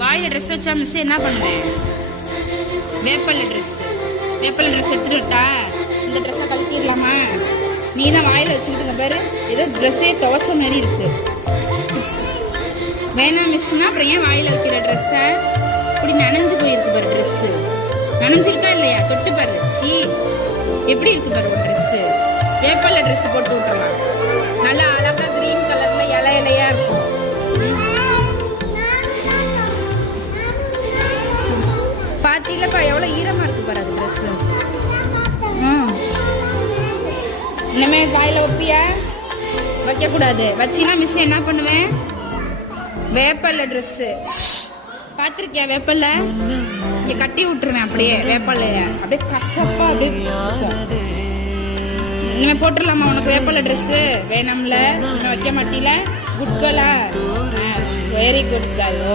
வாயில ட்ரெஸ் வச்சா மிஸ் என்ன பண்ணுவேன்? வேப்பல்ல ட்ரெஸ் எடுத்துட்டு விட்டா இந்த ட்ரெஸ்ஸை கழட்டிடலாமா? நீ தான் வாயில வச்சுக்கிட்டுங்க பாரு, ஏதோ ட்ரெஸ்ஸே துவைச்ச மாதிரி இருக்கு. வேணாம் மிஸ்னா அப்புறம் ஏன் வாயில வைக்கிற ட்ரெஸ்ஸை? இப்படி நனைஞ்சு போயிருக்கு பாரு, ட்ரெஸ்ஸு நனைஞ்சிருக்கா இல்லையா? தொட்டு பாரு, சீ எப்படி இருக்கு பாரு ஒரு ட்ரெஸ்ஸு. வேப்பல்ல ட்ரெஸ் போட்டு விட்டுறலாம், நல்லா அழகா கிரீன் கலர்ல இலையா இருக்கும். பாத்தீங்களப்பா எவ்வளவு ஈரமா இருக்கு பாரு அது ட்ரெஸ். இனிமே வாயில வைப்பியா? வைக்க கூடாது. வச்சினா மிஸ் என்ன பண்ணுவேன்? வேப்பல்ல ட்ரெஸ் பாத்திருக்கியா? வேப்பல்ல இங்க கட்டி விட்டுருவேன் அப்படியே, வேப்பல்லைய அப்படியே கசப்பா அப்படியே. இனிமே போட்டுடலாமா உனக்கு வேப்பல்ல ட்ரெஸ்? வேணாம்ல, இன்னும் வைக்க மாட்டீல? குட் கேர்ளா, வெரி குட் கேர்ள்.